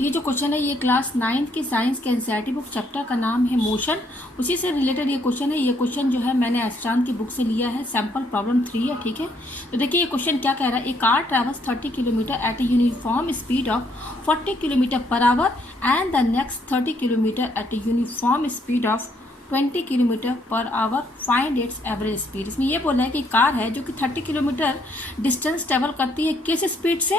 ये जो क्वेश्चन है ये क्लास 9th की साइंस के एनसीईआरटी बुक चैप्टर का नाम है मोशन, उसी से रिलेटेड ये क्वेश्चन है। ये क्वेश्चन जो है मैंने एस्ट्रान की बुक से लिया है, सैम्पल प्रॉब्लम 3 है, ठीक है। तो देखिए ये क्वेश्चन क्या कह रहा है, a car travels 30 kilometre at a uniform speed of 40 kilometre per hour and the next 30 kilometre at a uniform speed of 20 kilometre per hour, find its average speed. इसमें ये बोला है कि कार है जो कि 30 किलोमीटर डिस्टेंस ट्रेवल करती है किस स्पीड से,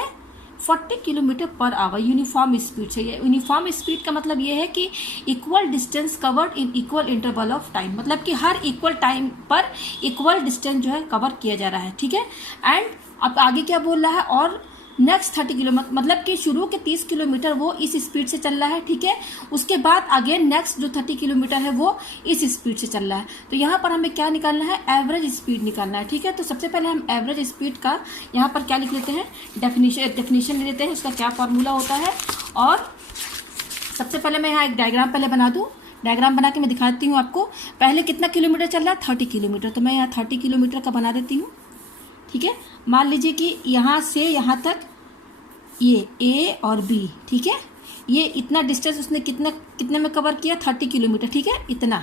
40 kilometre per our uniform speed से। यूनिफॉर्म स्पीड का मतलब ये है कि equal distance covered in equal interval of time, मतलब कि हर इक्वल टाइम पर इक्वल डिस्टेंस जो है कवर किया जा रहा है, ठीक है। एंड अब आगे क्या बोल रहा है, और नेक्स्ट 30 किलोमीटर, मतलब कि शुरू के 30 किलोमीटर वो इस स्पीड से चल रहा है, ठीक है। उसके बाद अगेन नेक्स्ट जो 30 किलोमीटर है वो इस स्पीड से चल रहा है। तो यहाँ पर हमें क्या निकालना है, एवरेज स्पीड निकालना है, ठीक है। तो सबसे पहले हम एवरेज स्पीड का यहाँ पर क्या लिख लेते हैं, डेफिनेशन ले लेते हैं, उसका क्या फॉर्मूला होता है। और सबसे पहले मैं यहाँ एक डायग्राम पहले बना दूँ, डायग्राम बना के मैं दिखाती हूँ आपको। पहले कितना किलोमीटर चल रहा है, 30 किलोमीटर, तो मैं यहाँ 30 किलोमीटर का बना देती हूँ, ठीक है। मान लीजिए कि यहाँ से यहाँ तक ये ए और बी, ठीक है, ये इतना डिस्टेंस उसने कितने में कवर किया, 30 किलोमीटर, ठीक है, इतना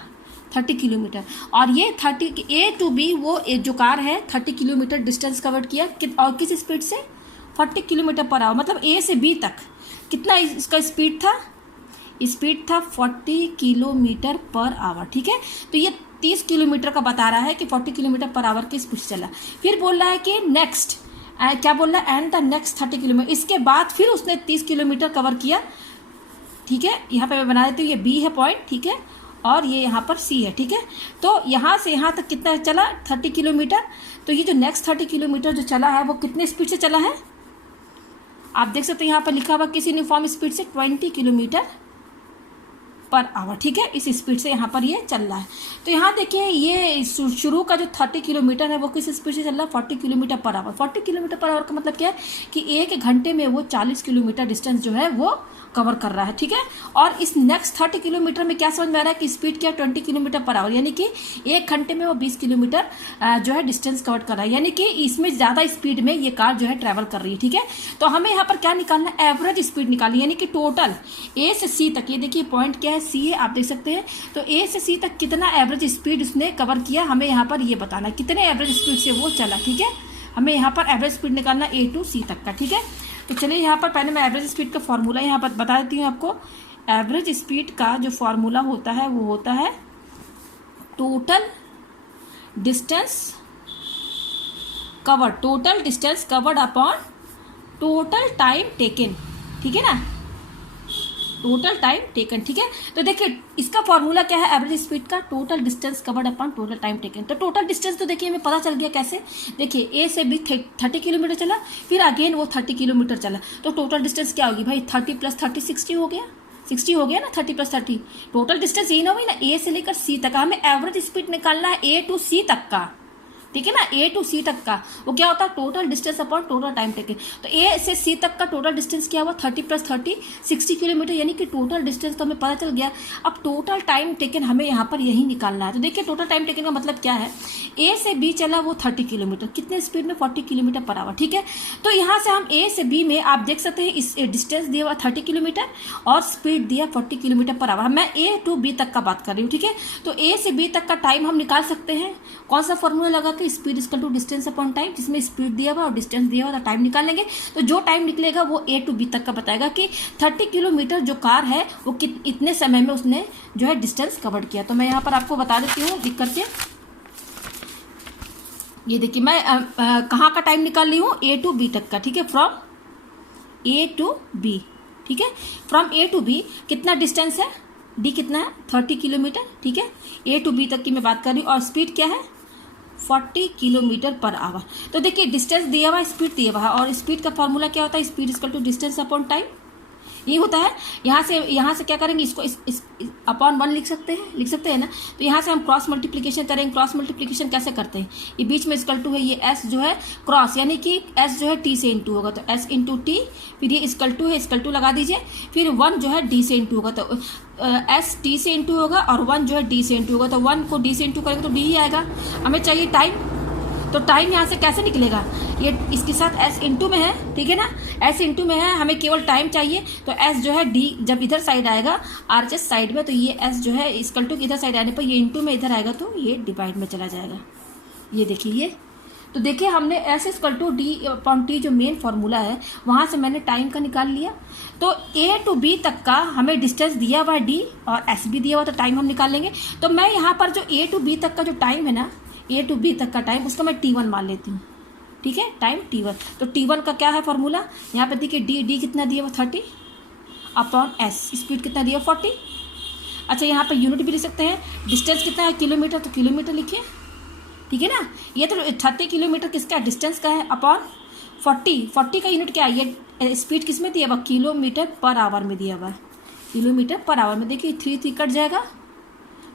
30 किलोमीटर। और ये 30 ए टू बी वो जो कार है 30 किलोमीटर डिस्टेंस कवर किया और किस स्पीड से, 40 किलोमीटर पर आवर, मतलब ए से बी तक कितना इसका स्पीड था, स्पीड था 40 किलोमीटर पर आवर, ठीक है। तो ये 30 किलोमीटर का बता रहा है कि 40 किलोमीटर पर आवर की स्पीड चला। फिर बोल रहा है कि नेक्स्ट क्या बोल रहा है, एंड द नेक्स्ट 30 किलोमीटर, इसके बाद फिर उसने 30 किलोमीटर कवर किया, ठीक है। यहाँ पे मैं बना देती हूँ, ये बी है पॉइंट, ठीक है, और ये यहाँ पर सी है, ठीक है। तो यहाँ से यहाँ तक कितना चला, 30 किलोमीटर। तो ये जो नेक्स्ट 30 किलोमीटर जो चला है वो कितने स्पीड से चला है, आप देख सकते हैं यहाँ पर लिखा हुआ किसी यूनिफॉर्म स्पीड से 20 किलोमीटर पर आवर, ठीक है, इस स्पीड से यहाँ पर ये चल रहा है। तो यहाँ देखिए ये शुरू का जो 30 किलोमीटर है वो किस स्पीड से चल रहा है, 40 kilometre per our. 40 kilometre per our का मतलब क्या है कि एक घंटे में वो 40 किलोमीटर डिस्टेंस जो है वो कवर कर रहा है, ठीक है। और इस नेक्स्ट 30 किलोमीटर में क्या समझ में आ रहा है कि स्पीड क्या है, 20 किलोमीटर पर आवर, यानी कि एक घंटे में वो 20 किलोमीटर जो है डिस्टेंस कवर कर रहा है, यानी कि इसमें ज़्यादा स्पीड में ये कार जो है ट्रैवल कर रही है, ठीक है। तो हमें यहाँ पर क्या निकालना है, एवरेज स्पीड निकालनी, यानी कि टोटल ए से सी तक, ये देखिए पॉइंट क्या है, सी है, आप देख सकते हैं। तो ए से सी तक कितना एवरेज स्पीड उसने कवर किया, हमें यहाँ पर ये बताना है कितने एवरेज स्पीड से वो चला, ठीक है। हमें यहाँ पर एवरेज स्पीड निकालना ए टू सी तक का, ठीक है। तो चलिए यहाँ पर पहले मैं एवरेज स्पीड का फॉर्मूला यहाँ पर बता देती हूँ आपको। एवरेज स्पीड का जो फॉर्मूला होता है वो होता है total distance covered upon total time taken, ठीक है ना, टोटल टाइम टेकन, ठीक है। तो देखिए इसका फॉर्मूला क्या है, एवरेज स्पीड का total distance covered upon total time taken. तो टोटल डिस्टेंस तो देखिए हमें पता चल गया कैसे, देखिए ए से बी 30 किलोमीटर चला, फिर अगेन वो 30 किलोमीटर चला, तो टोटल डिस्टेंस क्या होगी भाई, 30 + 30 60 हो गया, 60 हो गया ना, 30 + 30 टोटल डिस्टेंस यही ना हुई ना, ए से लेकर सी तक। हमें एवरेज स्पीड निकालना है ए टू सी तक का, ठीक है ना, ए टू सी तक का। वो क्या होता है, total distance upon total time taken. तो ए से सी तक का टोटल डिस्टेंस क्या हुआ, 30 + 30 60 किलोमीटर, यानी कि टोटल डिस्टेंस तो हमें पता चल गया। अब टोटल टाइम टेकन हमें यहाँ पर यही निकालना है। तो देखिए टोटल टाइम टेकन का मतलब क्या है, ए से बी चला वो 30 किलोमीटर, कितने स्पीड में, 40 किलोमीटर पर आवर, ठीक है। तो यहाँ से हम ए से बी में आप देख सकते हैं इस डिस्टेंस दिया हुआ 30 किलोमीटर और स्पीड दिया 40 किलोमीटर पर आवर। मैं ए टू बी तक का बात कर रही हूँ, ठीक है। तो ए से बी तक का टाइम हम निकाल सकते हैं, कौन सा फॉर्मूला लगा के, speed equal to distance upon time, जिसमें स्पीड दिया हुआ और डिस्टेंस दिया हुआ, तो टाइम निकाल लेंगे। तो जो टाइम निकलेगा वो ए टू बी तक का बताएगा कि 30 किलोमीटर जो कार है वो इतने समय में उसने जो है डिस्टेंस कवर किया। तो मैं यहाँ पर आपको बता देती हूँ लिख करके, ये देखिए मैं कहाँ का टाइम निकाल रही हूँ, ए टू बी तक का, ठीक है, फ्रॉम ए टू बी, ठीक है। फ्रॉम ए टू बी कितना डिस्टेंस है, डी कितना है, 30 किलोमीटर, ठीक है। ए टू बी तक की मैं बात कर रही हूँ, और स्पीड क्या है, 40 किलोमीटर पर आवर। तो देखिए डिस्टेंस दिया हुआ, स्पीड दिया हुआ है, और स्पीड का फॉर्मूला क्या होता है, speed equal to distance upon time, ये होता है। यहाँ से क्या करेंगे, इसको इस अपॉन 1 लिख सकते हैं ना। तो यहाँ से हम क्रॉस मल्टीप्लिकेशन करेंगे। क्रॉस मल्टीप्लिकेशन कैसे करते हैं, ये बीच में इक्वल टू है, ये एस जो है क्रॉस, यानी कि एस जो है टी से इंटू होगा, तो एस इंटू टी, फिर ये इक्वल टू है, इक्वल टू लगा दीजिए, फिर 1 जो है डी से इंटू होगा, तो एस टी से इंटू होगा और 1 जो है डी से इंटू होगा, तो 1 को डी से इंटू करेंगे तो डी ही आएगा। हमें चाहिए टाइम, तो टाइम यहाँ से कैसे निकलेगा, ये इसके साथ s इंटू में है, ठीक है ना, s इंटू में है, हमें केवल टाइम चाहिए, तो s जो है d जब इधर साइड आएगा RHS साइड में, तो ये s जो है इक्वल टू इधर साइड आने पर ये इंटू में इधर आएगा तो ये डिवाइड में चला जाएगा। ये देखिए ये, तो देखिए हमने s equal to d upon t जो मेन फार्मूला है वहाँ से मैंने टाइम का निकाल लिया। तो a टू b तक का हमें डिस्टेंस दिया हुआ है d और s भी दिया हुआ, तो टाइम हम निकाल लेंगे। तो मैं यहाँ पर जो a टू b तक का जो टाइम है ना, a टू b तक का टाइम, उसको मैं t1 मान लेती हूँ, ठीक है, टाइम t1। तो t1 का क्या है फॉर्मूला, यहाँ पे देखिए d कितना दिया हुआ 30 अपॉन s, स्पीड कितना दिया 40। अच्छा यहाँ पे यूनिट भी लिख सकते हैं, डिस्टेंस कितना है किलोमीटर, तो किलोमीटर लिखिए, ठीक है ना। ये तो 30 किलोमीटर किसका डिस्टेंस का है अपॉन 40 का यूनिट क्या है, ये स्पीड किस में दिया हुआ, किलोमीटर पर आवर में दिया हुआ है, किलोमीटर पर आवर में। देखिए 3 कट जाएगा,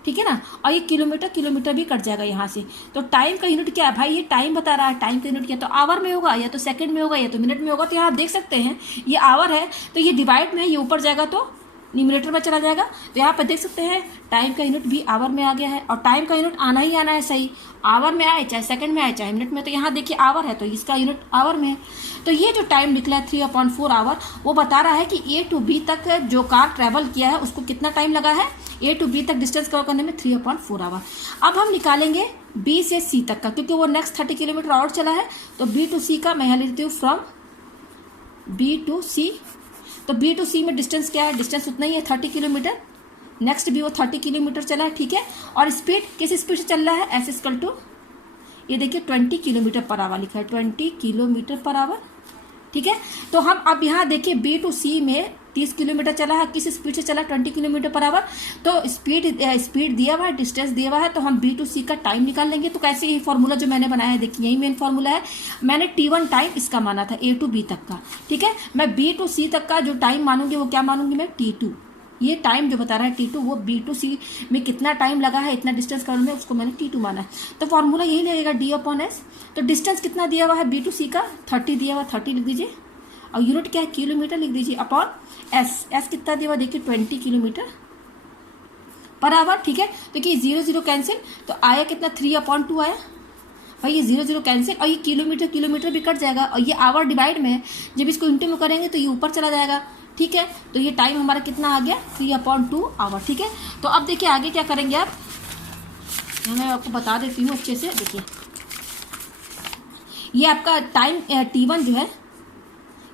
ठीक है ना, और ये किलोमीटर भी कट जाएगा यहाँ से। तो टाइम का यूनिट क्या है भाई, ये टाइम बता रहा है, टाइम का यूनिट क्या तो आवर में होगा, या तो सेकंड में होगा, या तो मिनट में होगा। तो यहाँ आप देख सकते हैं ये आवर है, तो ये डिवाइड में है, ये ऊपर जाएगा तो न्यूमरेटर में चला जाएगा। तो यहाँ पर देख सकते हैं टाइम का यूनिट भी आवर में आ गया है, और टाइम का यूनिट आना ही आना है, सही, आवर में आए चाहे सेकंड में आए चाहे मिनट में। तो यहाँ देखिए आवर है तो इसका यूनिट आवर में है। तो ये जो टाइम निकला है 3/4 आवर, वो बता रहा है कि A टू B तक जो कार ट्रैवल किया है उसको कितना टाइम लगा है, A टू B तक डिस्टेंस कवर करने में 3/4 आवर। अब हम निकालेंगे B से C तक का, क्योंकि वो नेक्स्ट 30 किलोमीटर और चला है। तो B टू C का मैं यहाँ लिखती हूँ फ्रॉम B टू C। तो B टू C में डिस्टेंस क्या है, डिस्टेंस उतना ही है 30 किलोमीटर। नेक्स्ट भी वो 30 किलोमीटर चला है, ठीक है। और स्पीड किस स्पीड से चल रहा है, एस इक्वल टू ये देखिए 20 किलोमीटर पर आवर लिखा है, 20 किलोमीटर पर आवर, ठीक है। तो हम अब यहाँ देखिए B टू C में 30 किलोमीटर चला है, किस स्पीड से चला 20 किलोमीटर पर आवर। तो स्पीड दिया हुआ है, डिस्टेंस दिया हुआ है, तो हम B टू C का टाइम निकाल लेंगे। तो कैसे यही फॉर्मूला जो मैंने बनाया है, देखिए यही मेन फॉर्मूला है। मैंने T1 टाइम इसका माना था A टू B तक का, ठीक है। मैं B टू C तक का जो टाइम मानूंगी वो क्या मानूंगी, मैं T2, ये टाइम जो बता रहा है T2, वो B टू C में कितना टाइम लगा है इतना डिस्टेंस करने में, उसको मैंने T2 माना है। तो फॉर्मूला यही लगेगा D/S। तो डिस्टेंस कितना दिया हुआ है B टू C का, 30 दिया हुआ, 30 लिख दीजिए, और यूनिट क्या है किलोमीटर लिख दीजिए, अपॉन S कितना दिया हुआ देखिए 20 किलोमीटर पर आवर, ठीक है। देखिए 0 कैंसिल, तो आया कितना 3/2 आया भाई, ये 0 कैंसिल, और ये किलोमीटर भी कट जाएगा, और ये आवर डिवाइड में है, जब इसको इंटू में करेंगे तो ये ऊपर चला जाएगा, ठीक है। तो ये टाइम हमारा कितना आ गया 3/2 आवर, ठीक है। तो अब देखिए आगे क्या करेंगे आप, मैं आपको बता देती हूँ अच्छे से। देखिए ये आपका टाइम T1 जो है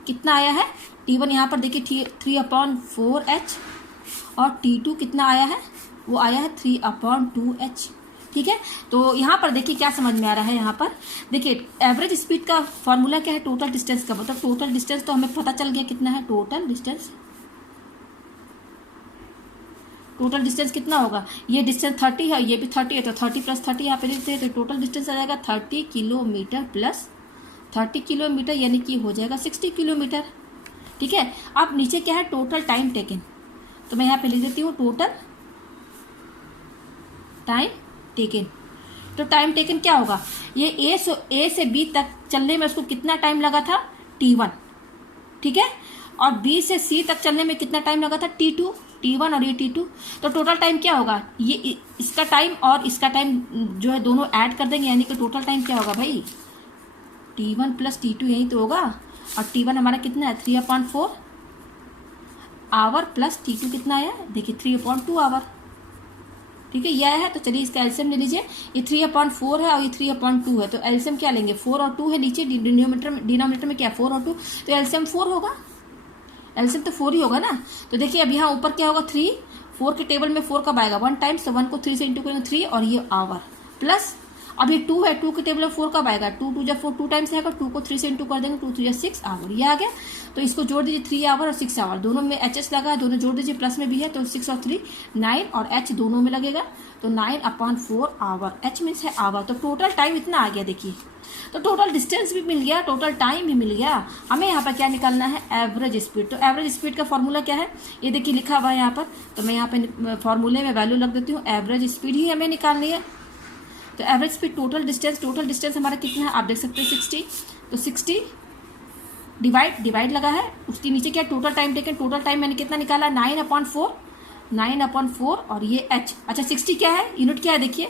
कितना आया है, T1 यहाँ पर देखिए 3/4h, और T2 कितना आया है, वो आया है 3/2h, ठीक है। तो यहाँ पर देखिए क्या समझ में आ रहा है, यहाँ पर देखिए एवरेज स्पीड का फॉर्मूला क्या है, टोटल डिस्टेंस का, मतलब टोटल डिस्टेंस तो हमें पता चल गया कितना है, टोटल डिस्टेंस कितना होगा, ये डिस्टेंस 30 है, ये भी 30 है, तो 30 + 30 यहाँ पे लिखते हैं, तो टोटल डिस्टेंस आ जाएगा 30 किलोमीटर प्लस 30 किलोमीटर, यानी कि हो जाएगा 60 किलोमीटर, ठीक है। अब नीचे क्या है, टोटल टाइम टेकन, तो मैं यहाँ पे लिख देती हूँ टोटल टाइम टेकन। तो टाइम टेकन क्या होगा, ये A से B तक चलने में उसको कितना टाइम लगा था T1, ठीक है, और B से C तक चलने में कितना टाइम लगा था T1 और ये T2। तो टोटल टाइम क्या होगा, ये इसका टाइम और इसका टाइम जो है दोनों ऐड कर देंगे, यानी कि टोटल टाइम क्या होगा भाई, T1 + T2 यही तो होगा, और T1 हमारा कितना है 3/4 आवर, प्लस T2 कितना आया देखिए 3/2 आवर, ठीक है, ये आया है। तो चलिए इसका एलसीएम ले लीजिए, ये 3/4 है और ये 3/2 है, तो एलसीएम क्या लेंगे, 4 और 2 है नीचे, डिनोमिनेटर में क्या 4 और 2, तो एलसीएम 4 होगा, एलसीएम तो 4 ही होगा ना। तो देखिए अब यहाँ ऊपर क्या होगा 3, 4 के टेबल में 4 कब आएगा 1 टाइम्स, तो 1 को 3 से इंटू करेंगे 3, और ये आवर, प्लस अब ये 2 है, 2 के टेबल में 4 कब आएगा, 2 2 4 2 टाइम्स आएगा, 2 को 3 से इंटू कर देंगे, 2 3 6 आवर, ये आ गया। तो इसको जोड़ दीजिए 3 आवर और 6 आवर, दोनों में HS लगा है, दोनों जोड़ दीजिए, प्लस में भी है, तो 6 और 3 9, और H दोनों में लगेगा, तो 9/4 आवर, H मीन्स है आवर। तो टोटल टाइम इतना आ गया देखिए, तो टोटल डिस्टेंस भी मिल गया, टोटल टाइम भी मिल गया। हमें यहाँ पर क्या निकालना है, एवरेज स्पीड। तो एवरेज स्पीड का फॉर्मूला क्या है, ये देखिए लिखा हुआ है यहाँ पर, तो मैं यहाँ पे फॉर्मूले में वैल्यू लग देती हूँ, एवरेज स्पीड ही हमें निकालनी है। तो एवरेज स्पीड टोटल डिस्टेंस हमारा कितना है, आप देख सकते हैं 60, तो 60 डिवाइड लगा है, उसके नीचे क्या total time taken, total time मैंने कितना निकाला 9/4, और ये H, अच्छा 60 क्या है, यूनिट क्या है देखिए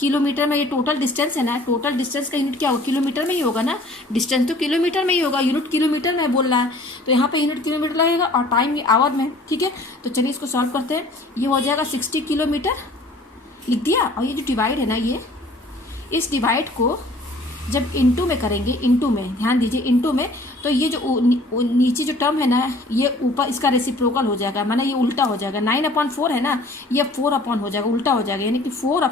किलोमीटर में, ये टोटल डिस्टेंस है ना, टोटल डिस्टेंस का यूनिट क्या होगा, किलोमीटर में ही होगा ना, डिस्टेंस तो किलोमीटर में ही होगा, यूनिट किलोमीटर में बोल रहा है, तो यहाँ पे यूनिट किलोमीटर लगेगा और टाइम ये आवर में, ठीक है। तो चलिए इसको सॉल्व करते हैं। ये हो जाएगा 60 किलोमीटर लिख दिया, और ये जो डिवाइड है ना, ये इस डिवाइड को जब इंटू में करेंगे, इंटू में ध्यान दीजिए, इंटू में, तो ये जो नीचे जो टर्म है ना, ये ऊपर इसका रेसिप्रोकल हो जाएगा, माना ये उल्टा हो जाएगा। 9/4 है ना, ये 4 हो जाएगा, उल्टा हो जाएगा, यानी कि 4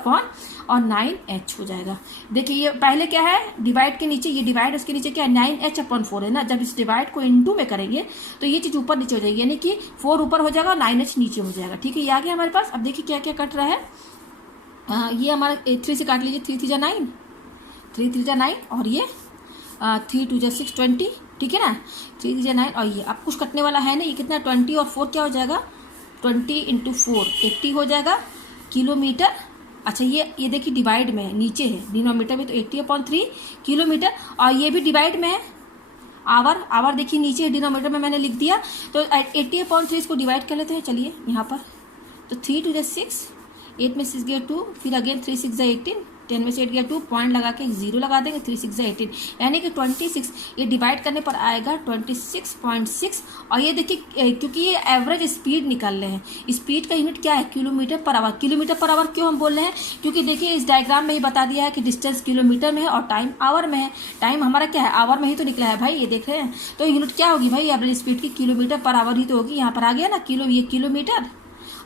और 9h हो जाएगा। देखिए ये पहले क्या है, डिवाइड के नीचे, ये डिवाइड उसके नीचे क्या है, 9h/4 है ना। जब इस डिवाइड को इंटू में करेंगे तो ये चीज़ ऊपर नीचे हो जाएगी, यानी कि 4 ऊपर हो जाएगा और 9h नीचे हो जाएगा, ठीक है। ये आ गया हमारे पास। अब देखिए क्या क्या कट रहा है, ये हमारा 3 से काट लीजिए, 3 3 जा 9, 3 3 जा 9, और ये 3 2 जा 6 20, ठीक है ना, 3 3 जा 9, और ये अब कुछ कटने वाला है ना, ये कितना 20 और 4 क्या हो जाएगा, 20 × 4 80 हो जाएगा किलोमीटर। अच्छा ये देखिए डिवाइड में है, नीचे है डिनोमीटर में, तो 80/3 किलोमीटर, और ये भी डिवाइड में है, आवर, आवर देखिए नीचे है, डिनोमीटर में मैंने लिख दिया, तो 80/3 इसको डिवाइड कर लेते हैं। चलिए यहाँ पर, तो 3 2 जा 6, 8 में 6 गया 2, फिर अगेन 3 6 जा 18, 10 में से 8 गया 2, पॉइंट लगा के 0 लगा देंगे, 3 6 जा 18, यानी कि 26, ये डिवाइड करने पर आएगा 26.6। और ये देखिए क्योंकि ये एवरेज स्पीड निकाल रहे हैं, स्पीड का यूनिट क्या है, kilometre per our. Kilometre per our क्यों हम बोल रहे हैं, क्योंकि देखिए इस डायग्राम में ही बता दिया है कि डिस्टेंस किलोमीटर में है और टाइम आवर में है। टाइम हमारा क्या है, आवर में ही तो निकला है भाई, ये देख रहे हैं, तो यूनिट क्या होगी भाई, एवरेज स्पीड की किलोमीटर पर आवर ही तो होगी। यहाँ पर आ गया ना ये किलोमीटर,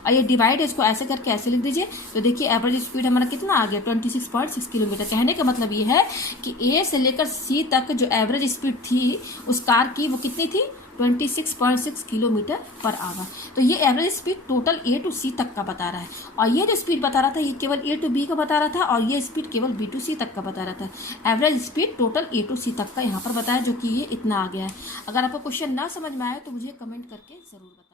और ये डिवाइड इसको ऐसे करके ऐसे लिख दीजिए, तो देखिए एवरेज स्पीड हमारा कितना आ गया, 26.6 किलोमीटर। कहने का मतलब ये है कि ए से लेकर सी तक जो एवरेज स्पीड थी उस कार की, वो कितनी थी, 26.6 किलोमीटर पर आवर। तो ये average speed total A to C तक का बता रहा है, और ये जो स्पीड बता रहा था ये केवल ए टू बी का बता रहा था, और ये स्पीड केवल बी टू सी तक का बता रहा था। Average speed total A to C तक का यहाँ पर बताया, जो कि ये इतना आ गया है। अगर आपको क्वेश्चन ना समझ में आए तो मुझे कमेंट करके जरूर बताएं।